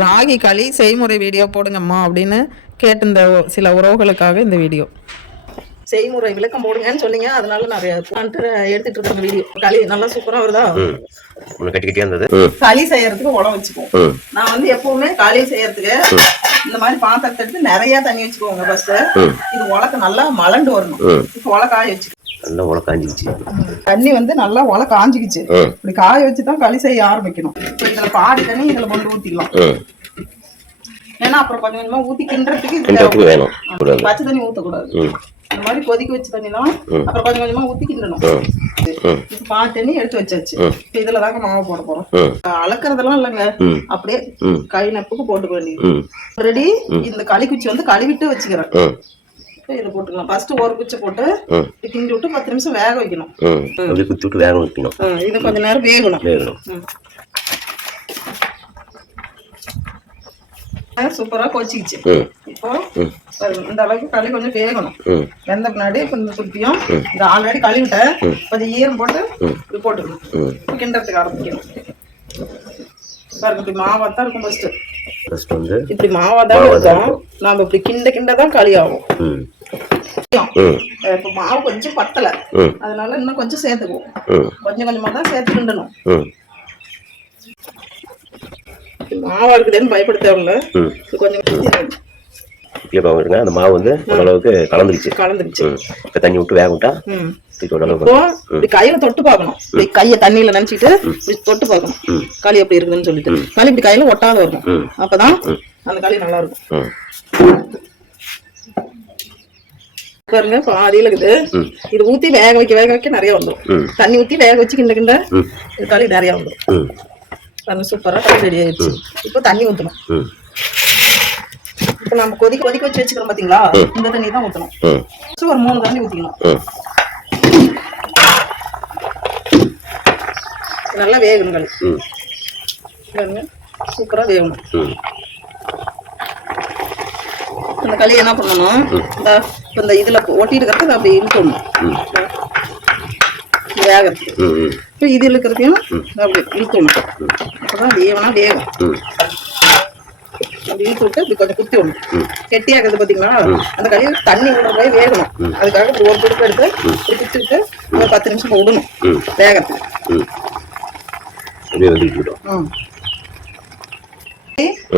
ராகி களி செய்முறை வீடியோ போடுங்கம்மா அப்படின்னு கேட்டிருந்த சில உறவுகளுக்காக இந்த வீடியோ. செய்முறை விளக்கம் போடுங்கன்னு சொன்னீங்க, அதனால நான் எடுத்துட்டு இருக்கேன் வீடியோ. களி நல்லா சூப்பரா வருதா? கட்டிக்கிட்டே இருந்தது. களி செய்யறதுக்கு உழ வச்சுக்குவோம். நான் வந்து எப்பவுமே களி செய்யறதுக்கு இந்த மாதிரி பாத்திரத்தை எடுத்து நிறைய தண்ணி வச்சுக்கோங்க. ஃபர்ஸ்ட் இது உலக்க நல்லா மலண்டு வரணும். இப்ப உல காய வச்சுக்கோ. நல்லா உல காஞ்சிக்கிச்சு. தண்ணி வந்து நல்லா உல காஞ்சிக்கிச்சு. இப்படி காய வச்சுதான் களி செய்ய ஆரம்பிக்கணும். இதுல பாதி தண்ணி இதுல கொண்டு ஊத்திக்கலாம். ஏன்னா அப்புறம் கொஞ்சம் கொஞ்சமா ஊத்தி கிண்டுறதுக்கு வேணும். பச்சை தண்ணி ஊத்தக்கூடாது. இந்த மாதிரி கொதிக்க வச்ச தண்ணி தான் அப்புறம் கொஞ்சம் கொஞ்சமா ஊத்தி கிண்டணும். இப்ப பாதி தண்ணி எடுத்து வச்சாச்சு. இதுல தாங்க மாவு போட போறோம். அளக்குறதெல்லாம் இல்லைங்க, அப்படியே கை நப்புக்கு போட்டுக்க வேண்டியது. ரெடி. இந்த களி குச்சி வந்து கழுவிட்டு வச்சுக்கிறேன். இதை போட்டுக்கலாம். ஃபர்ஸ்ட் ஒரு குச்சி போட்டு கிண்டி விட்டு 10 நிமிஷம் வேக வைக்கணும். வேக வைக்கணும். இது கொஞ்ச நேரம் வேகணும். சூப்பரா கொச்சிக்கிச்சு. இப்போ இந்த அளவுக்கு களி கொஞ்சம் வேகணும். வெந்த பின்னாடி கொஞ்சம் சுத்தியும் இந்த ஆல்ரெடி கழுவிட்டேன் கொஞ்சம் ஈரம் போட்டு இப்படி போட்டுக்கணும். கிண்டறதுக்கு ஆரம்பிக்கணும். பாருங்க, இப்படி மாவாத்தான் இருக்கும். ஃபர்ஸ்ட் வந்து இப்படி மாவாதான் இருக்கும். நாம இப்படி கிண்டதான் களி ஆகும். இப்ப மாவு கொஞ்சம் பத்தல, அதனால இன்னும் கொஞ்சம் சேர்த்துக்குவோம். கொஞ்சம் கொஞ்சமா தான் சேர்த்து கிண்டணும். மாவா இருக்குதுன்னு பயப்பட தேவையில்ல. கொஞ்சம் அந்த மாவு வந்து ஓரளவுக்கு கலந்துருச்சு. தண்ணி விட்டு வேக விட்டா கையில தொட்டு பாக்கணும். கைய தண்ணியில நினைச்சிட்டு தொட்டு பாக்கணும் களி எப்படி இருக்குதுன்னு சொல்லிட்டு. களி இப்படி கையில ஒட்டாத வரணும். அப்பதான் அந்த களி நல்லா இருக்கும். பாருங்க, பாதியில இருக்குது. இது ஊத்தி வேக வைக்க நிறைய வந்துடும். தண்ணி ஊத்தி வேக வச்சு கிண்ட களி நிறைய வந்துடும். அது சூப்பரா களி ரெடி ஆயிடுச்சு. இப்போ தண்ணி ஊத்தணும். இப்ப நம்ம கொதிக்க வச்சு வச்சுக்கிறோம் பாத்தீங்களா, இந்த தண்ணி தான் ஊத்தணும். ஒரு 3 தண்ணி ஊத்திக்கணும். நல்லா வேகணும் களி. பாருங்க, சூப்பரா வேகணும். இந்த களி என்ன பண்ணணும், இந்த இதுல ஒட்டிட்டு இருக்கிறது அப்படி இழுக்கணும் வேகறதுக்கு. இப்போ இது இழுக்கிறதையும் அப்படி இழுக்கணும். அப்பதான் வேகனா வேகும். அப்படி இழுத்து விட்டு இப்படி கொஞ்சம் குத்தி விடணும். கெட்டியாகிறது பாத்தீங்களா, அந்த களி தண்ணி விடுற வேகணும். அதுக்காக ஒரு துடுப்பு எடுத்து இப்படி குத்தி விட்டு 10 நிமிஷம் விடணும் வேகறதுக்கு.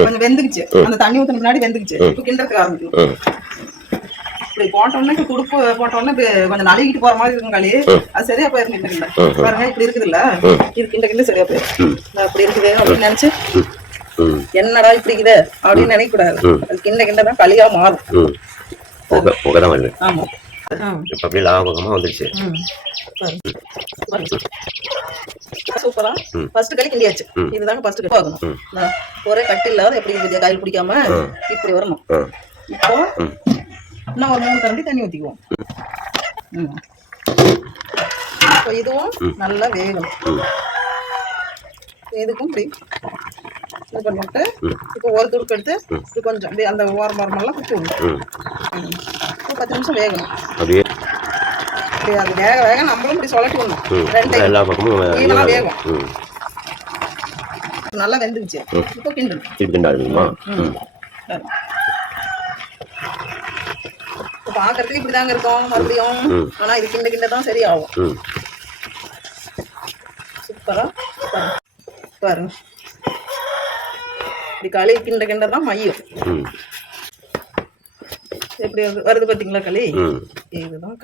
கொஞ்சம் வெந்துக்குச்சு. அந்த தண்ணி ஊத்தின முன்னாடி வெந்துக்குச்சு. இப்ப கிண்டறதுக்கு ஆரம்பிக்கணும். இப்படி போட்டோம்னா துடுப்பு போட்டோம்னா கொஞ்சம் நழுவிட்டு போற மாதிரி இருக்கும் களி. அது சரியா போயிருந்துல பாருங்க. இப்படி இருக்குது இல்ல, இது கிண்ட சரியா போயிடும். அப்படி இருக்குது அப்படின்னு நினைச்சு என்னடா இப்படி இருக்குது அப்படின்னு நினைக்க கூடாது. அது கிண்டதான் களியா மாறும். ஆமா, அப்படியே லாபகமா வந்துருச்சு. சூப்பரா ஃபர்ஸ்ட் களி கிண்டியாச்சு. இதுதாங்க ஃபர்ஸ்ட் களி ஆகணும். ஒரே கட்டி இல்லாத எப்படி இருக்குது, கையில் பிடிக்காம இப்படி வரணும். இப்போ இன்னும் ஒரு 3 கரண்டி தண்ணி ஊத்திக்குவோம். இப்போ இதுவும் நல்லா வேகணும். இதுக்கும் இப்படி இது பண்ணிட்டு இப்போ ஒரு துடுப்பு எடுத்து இது கொஞ்சம் அந்த ஓரமெல்லாம் குத்தி விடணும். 10 நிமிஷம் வேகணும். அது வேக நம்மளும் இப்படி சொல்லட்டி விடணும். எல்லா பக்கமும் வேகும். நல்லா வெந்துருச்சு. இப்போ கிண்டணும். பாக்குறதுக்கு இப்படிதாங்க இருக்கும் மறுபடியும். ஆனா இது கிண்டதான் சரியாகும். சூப்பரா பாருங்க, இப்படி களி கிண்டதான் மையம். எப்படி வருது பாத்தீங்களா களி? இதுதான்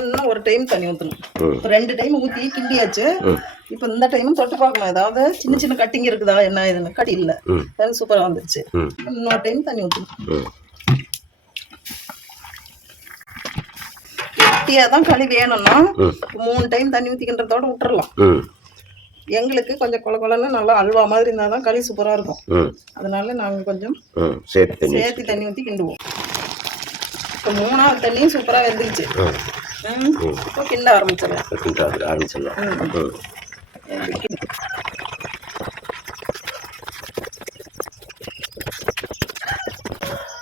இன்னும் ஒரு டைம் தண்ணி ஊற்றணும். 2 டைம் ஊற்றி கிண்டியாச்சு. இப்போ இந்த டைமும் தொட்டு பார்க்கணும், ஏதாவது சின்ன சின்ன கட்டிங் இருக்குதா என்ன இதுன்னு. கட்டி இல்லை, அது சூப்பராக வந்துருச்சு. இன்னொரு டைம் தண்ணி ஊற்றணும். கெட்டியாக தான் களி வேணும்னா 3 டைம் தண்ணி ஊற்றிக்கின்றதோட விட்டுறலாம். எங்களுக்கு கொஞ்சம் கொல கொலன்னு நல்லா அல்வா மாதிரி இருந்தால் தான் களி சூப்பராக இருக்கும். அதனால நாங்கள் கொஞ்சம் சேர்த்து தண்ணி ஊற்றி கிண்டுவோம். இப்போ 3ஆவது தண்ணியும் சூப்பராக வெந்துருச்சு. இப்போ கிண்ட ஆரம்பிச்சிடலாம்.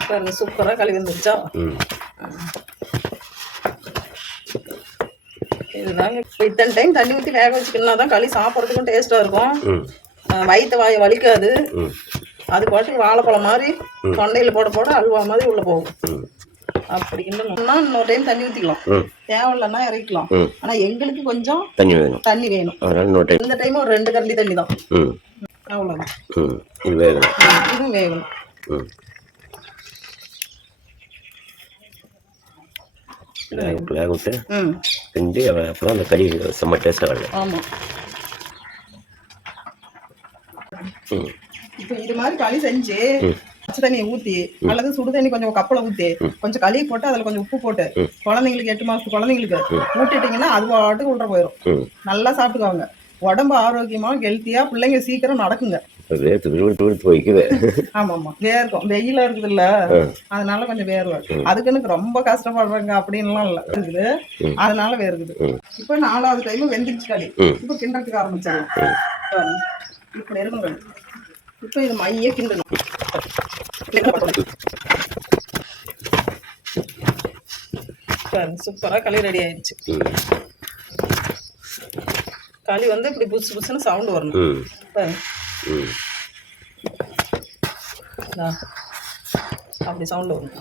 பாருங்க, சூப்பராக களி வந்துருச்சா? இதுதாங்க இத்தனை டைம் தண்ணி ஊற்றி வேக வச்சுக்கணும்னா தான் களி சாப்பிட்றதுக்கும் டேஸ்ட்டாக இருக்கும். ம் வாயை வலிக்காது. ம் அது பாட்டுக்கு வாழைப்பழம் மாதிரி தொண்டையில் போட போட அல்வா மாதிரி உள்ளே போகும். ம் அப்படி இல்லைன்னா இன்னொரு டைம் தண்ணி ஊற்றிக்கலாம், தேவையில்லைன்னா இறக்கலாம். ஆனால் எங்களுக்கு கொஞ்சம் தண்ணி வேணும். இந்த டைம் ஒரு 2 கரண்டி தண்ணி தான். அவ்வளோதான். இதுவும் வேகணும். வேக விட்டு செஞ்சு அப்புறம் அந்த கறி செம்ம டேஸ்ட்டாக இருக்கும். ஆமாம். இப்போ இது மாதிரி களி செஞ்சு பச்சை தண்ணியை ஊற்றி அல்லது சுடு தண்ணி கொஞ்சம் கப்பலை ஊற்றி கொஞ்சம் களி போட்டு அதில் கொஞ்சம் உப்பு போட்டு குழந்தைங்களுக்கு 8 மாதத்து குழந்தைங்களுக்கு ஊட்டிட்டிங்கன்னா அது பாட்டுக்கு உள்ள போயிடும். நல்லா சாப்பிட்டுக்குவாங்க. உடம்பு ஆரோக்கியமா ஹெல்த்தியா, பிள்ளைங்க சீக்கிரம் நடக்குங்க. ஆமா ஆமா வேர்க்கும், வெயில இருக்குது இல்ல, அதனால கொஞ்சம் வேர்வை. அதுக்குன்னு ரொம்ப கஷ்டப்படுறாங்க அப்படின்லாம் இல்ல இருக்குது, அதனால வேர்க்குது. இப்ப 4வது டைம் வெந்துருச்சு களி. இப்ப கிண்டறதுக்கு ஆரம்பிச்சாங்க. இப்படி இருக்கும் களி. இப்ப இது மைய கிண்டணும். சூப்பரா களி ரெடி ஆயிடுச்சு. களி வந்து இப்படி புதுசு புதுசுன்னு சவுண்ட் வரணும். அப்படி சவுண்ட் வரும்.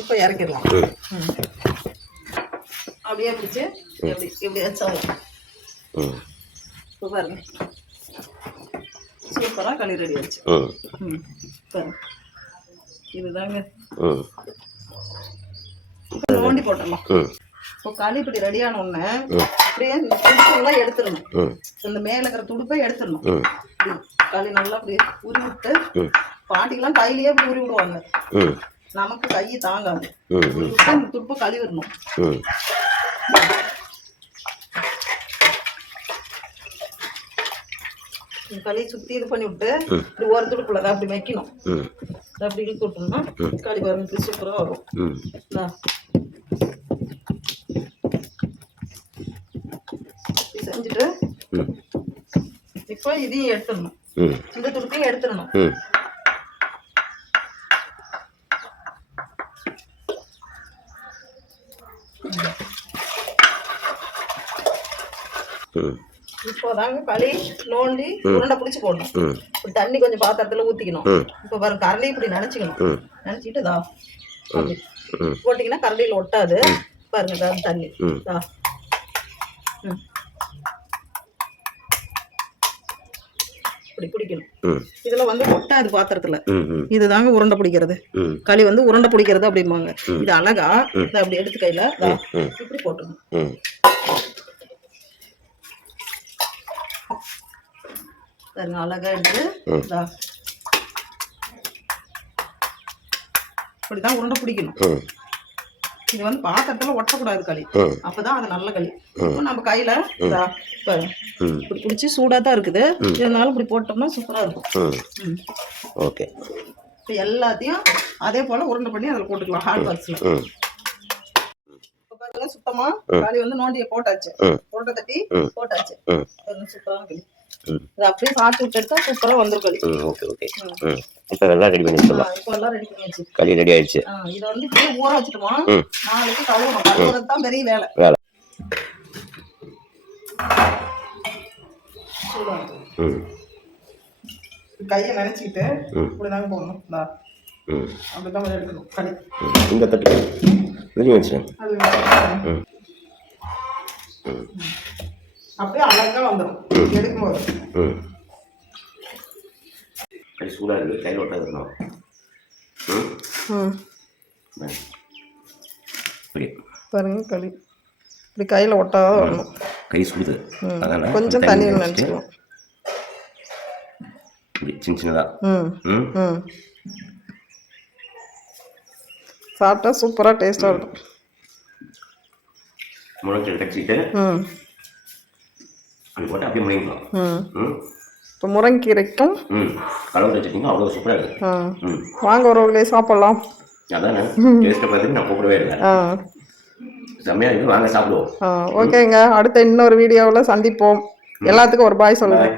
இப்போ இறக்கிடலாம். அப்படியே பிடிச்சி எப்படி எப்படி வச்சாலும் இப்போ பாருங்க சூப்பராக களி ரெடி ஆயிடுச்சு. இதுதாங்க நோண்டி போட்டுடலாம். இப்போ களி இப்படி ரெடியான உடனே அப்படியே இந்த துடுப்பெல்லாம் எடுத்துடணும். இந்த மேல இருக்கிற துடுப்பை எடுத்துடணும். களி நல்லா அப்படி உரி விட்டு, பாட்டிக்கெல்லாம் கையிலேயே அப்படி உரி விடுவாங்க, நமக்கு கையை தாங்காது. உரி விட்டு இந்த துடுப்பை கழுவிடணும். களியை சுத்தி இது பண்ணி விட்டு இப்படி ஒரு துடுப்புலதான் அப்படி வைக்கணும். அப்படி இழுத்து விட்டோம்னா களி பாருங்க சூப்பரா வரும். செஞ்சுட்டு இப்போ இதையும் எடுத்துடணும். இந்த துடுப்பையும் எடுத்துடணும். இப்போதாங்க களி நோண்டி உருண்டை பிடிச்சி போடணும். இப்படி தண்ணி கொஞ்சம் பாத்திரத்துல ஊத்திக்கணும். இப்ப பாருங்க கரண்டி இப்படி நினைச்சுக்கணும். நினைச்சிட்டு தான் அப்படி போட்டீங்கன்னா கரண்டியில ஒட்டாது. பாருங்க தண்ணி இப்படி பிடிக்கணும். இதுல வந்து ஒட்டாது பாத்திரத்துல. இதுதாங்க உருண்டை பிடிக்கிறது. களி வந்து உருண்டை பிடிக்கிறது அப்படிம்பாங்க. இது அழகா இதை அப்படி எடுத்து கையில இப்படி போட்டுக்கணும். அழகா எடுத்து இப்படிதான் உருண்டை பிடிக்கணும். இது வந்து பாத்திரத்துல ஒட்டக்கூடாது களி, அப்பதான் அது நல்ல களி. நம்ம கையில இப்படி பிடிச்சி சூடா தான் இருக்குது, இதனால இப்படி போட்டோம்னா சூப்பரா இருக்கும். ஓகே. இப்போ எல்லாத்தையும் அதே போல உருண்டை பண்ணி அதில் போட்டுக்கலாம் ஹாட் பாக்ஸ்ல. இப்போ பாருங்க சுத்தமா களி வந்து நோண்டிய போட்டாச்சு, உருண்டை தட்டி போட்டாச்சு. சூப்பரான களி. இது அப்படியே சாப்பிட்டு விட்டு எடுத்தா சூப்பரா வந்துரும் களி. Okay okay. இப்போ எல்லாம் ரெடி பண்ணி வச்சிடலாம். இப்போ எல்லாம் ரெடி பண்ணியாச்சு. களி ரெடி ஆயிடுச்சு. இத வந்து இப்படியே ஊற வச்சிட்டோமா, நாளைக்கு கழுவணும். கழுவுறது தான் பெரிய வேலை. கையை நினைச்சிட்டு இப்படிதாங்க போடணும். அப்படிதான் எடுக்கணும் களி. இந்த தட்டு ரெடி வச்சு அப்படியே அழகா வந்துடும் எடுக்கும்போது. களி சூடா இருக்கு, கையில் ஒட்டாதுணும். பாருங்க களி இப்படி கையில் ஒட்டாத வரணும். கை சூடுது, அதனால கொஞ்சம் தண்ணியில் நினச்சிக்கலாம். சின்ன சின்னதா சாப்பிட்டா சூப்பரா டேஸ்டா இருக்கும். முளைச்சி கச்சிட்டு அப்படி போட்டு அப்படியே முளைக்கலாம். இப்போ முருங்கைக்கீரைக்கும் கலந்து வச்சுட்டீங்கன்னா அவ்வளோ சூப்பராக இருக்குது. வாங்க ஒருவர்களே சாப்பிடலாம். அதானே டேஸ்ட்டை பார்த்துட்டு நான் கூப்பிடவே இல்லை. செம்மையாக இருக்குது, வாங்க சாப்பிடுவோம். ஓகேங்க, அடுத்த இன்னொரு வீடியோவில் சந்திப்போம். எல்லாத்துக்கும் ஒரு பாய் சொல்லுங்கள்.